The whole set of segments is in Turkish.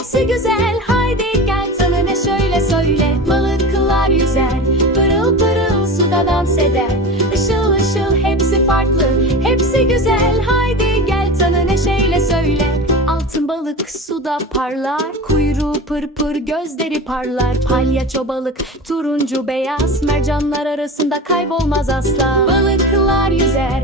hepsi güzel. Haydi gel tanı ne şöyle söyle. Balıklar yüzer. Pırıl pırıl suda dans eder. Işıl ışıl hepsi farklı. Hepsi güzel. Haydi gel tanı neşeyle söyle. Altın balık suda parlar. Kuyruğu pır pır gözleri parlar. Palyaço balık turuncu beyaz. Mercanlar arasında kaybolmaz asla. Balıklar yüzer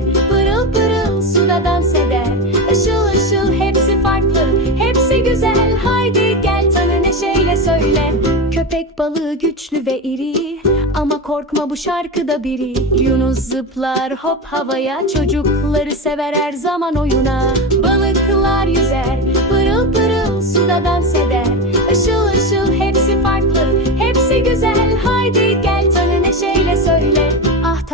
Köpek balığı güçlü ve iri. Ama korkma bu şarkıda biri. Yunus zıplar hop havaya Çocukları sever her zaman oyuna. Balıklar yüzer Pırıl pırıl suda dans eder. Işıl ışıl hepsi farklı Hepsi güzel. Haydi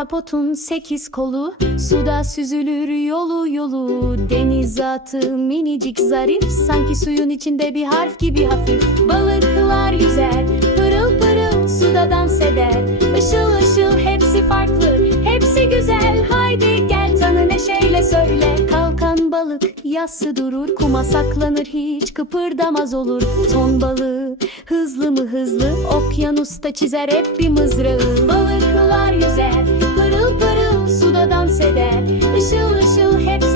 Ahtapotun sekiz kolu Suda süzülür yolu yolu. Deniz atı minicik zarif Sanki suyun içinde bir harf gibi hafif. Balıklar yüzer Pırıl pırıl suda dans eder. Işıl ışıl hepsi farklı Hepsi güzel. Haydi gel tanı neşeyle söyle. Kalkan balık yassı durur Kuma saklanır hiç kıpırdamaz olur. Ton balığı hızlı mı hızlı Okyanusta çizer hep bir mızrağı. Balıklar yüzer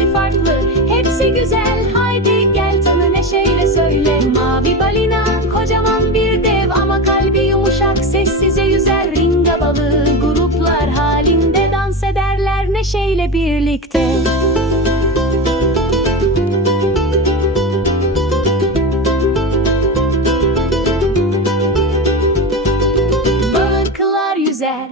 hepsi farklı. Hepsi güzel. Haydi gel tanı neşeyle söyle. Mavi balina kocaman bir dev Ama kalbi yumuşak sessizce yüzer Ringa balığı gruplar halinde Dans ederler neşeyle birlikte. Balıklar yüzer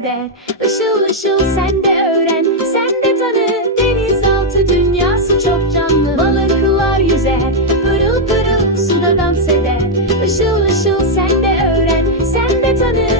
eder Işıl ışıl sen de öğren. Sen de tanı. Denizaltı dünyası çok canlı. Balıklar yüzer. Pırıl pırıl suda dans eder. Işıl ışıl sen de öğren. Sen de tanı